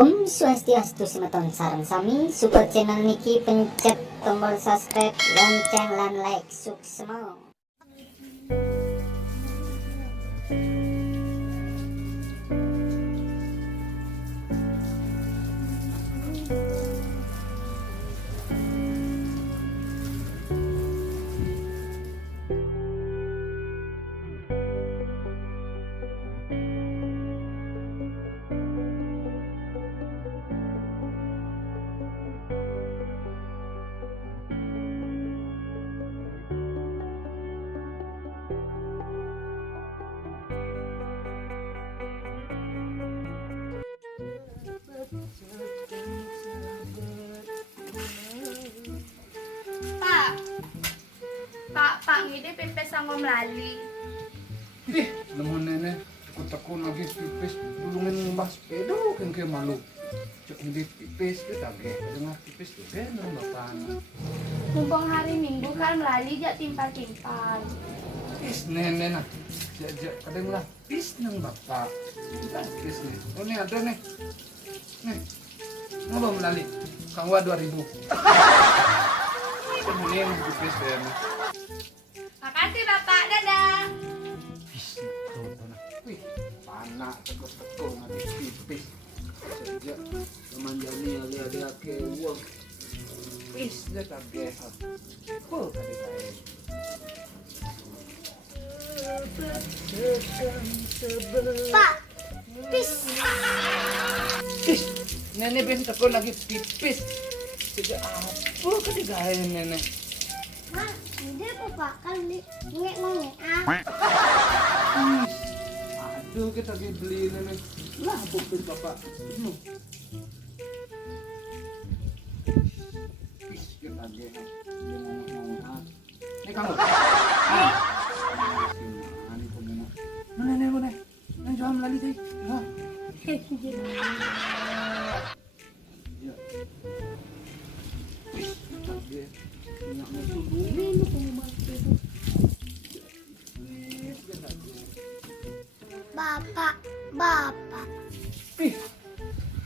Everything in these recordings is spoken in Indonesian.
Om Swastiastu Semeton sareng sami support channel niki pencet tombol subscribe lonceng lan like suksema. Pak, ngide pipis sama melali. Namun nenek, takut lagi pipis, dulungin mbah sepedo, kengke malu. Cok ngide pipis, kita ge, dengar pipis tuh, nang bapak. Mumpung hari Minggu kan melali jak timpal-timpal. Pis nenek nak, jak kadang lah, pis nang bapak. Kita pis nih, oh nih ada nih, mau melalui, kang wa 2000. Kemudian pipis ya. Makasih Bapak, dadah. Wih, panak teko-teko nanti pipis. Sejak teman Jani ada ke uang. Pis dia kabeh. Apa kali bae. Pak, pis. Pis. Nenek ben teko lagi pipis. Sejak apa kali gawe nenek? Ma, ngide Bapak kan ngek-ngek. Aduh, kita lagi beli nenek. Lah, pupis bapak. Pis, kita lagi. Ini kamu. Mana nenek, mana? Yang jual melalui tadi. Ya. Pis, kita lagi. Minyaknya tuh dulu. Bapak. Ih,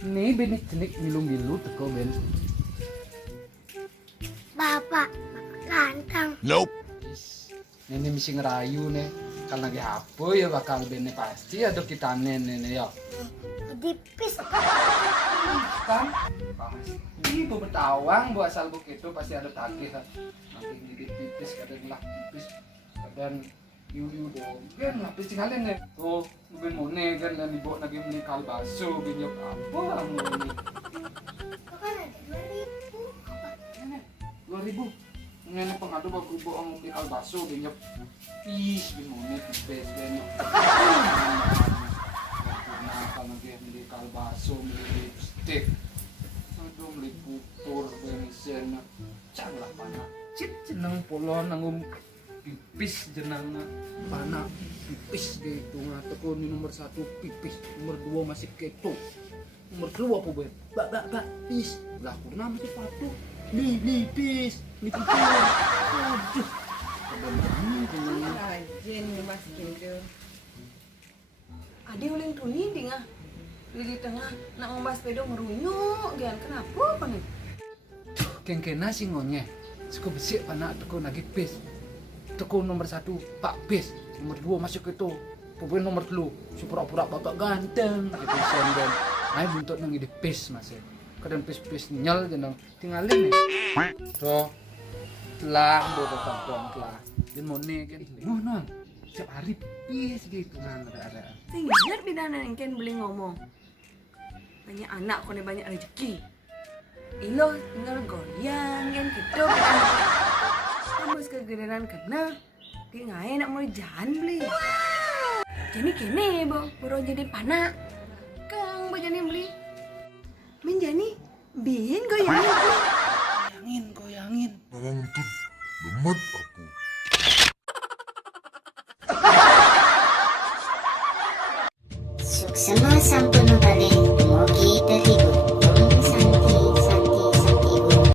ini benih cenik milu-milu teko ben. Bapak, ganteng. Ini mesti ngerayu nih. Kalau lagi apa ya bakal bene pasti ada kita nenek ya. Dipis. Kan? Pasti bebertawang buat salbuk itu pasti ada tagih kan. Nanti ngidip pipis kadang lah pipis kadang yu dong. Kan habis tinggalin nih. Tuh, ben mone kan dan dibawa lagi beli kalbaso binyok apa kamu ini. Kan ada 2000. Nenek, 2000. Nenek pengadu baru bawa beli kalbaso binyok. Ih, ben mone pipis binyok. Nah, kalau lagi beli kalbaso, beli lipstick. Aduh, beli putur, bensin. Canggah panak. Cip jeneng polon nangum pipis jenang panak pipis gitu teko ini nomor 1 pipis, nomor 2 masih keto, nomor 2 apa ber bak pis lah kurang masih patu li pis li pipis. Aduh kebenaran rajin mas gitu. Ade uling tuli dingah di tengah nak ngombas pedo merunyuk gian kenapa apa nih? kengkena sih ngonyeh suka besik panak teko lagi pis teko nomor 1 pak pis, nomor 2 masuk itu pokoknya nomor 3 pura-pura bapak ganteng gitu senden ayo buntut nang ide pis masih kadang pis nyel jeneng tinggalin nih tuh telah bodoh kampung telah dan mone kan nong setiap hari pis gitu kan ada Tinggal bidana engken beli ngomong banyak anak kone banyak rezeki ilo tinggal goyang kan gitu kamus kegedean kena tinggal nak mau jalan beli jadi kene bo baru jadi panak kang bajani beli menjani bihin goyang beli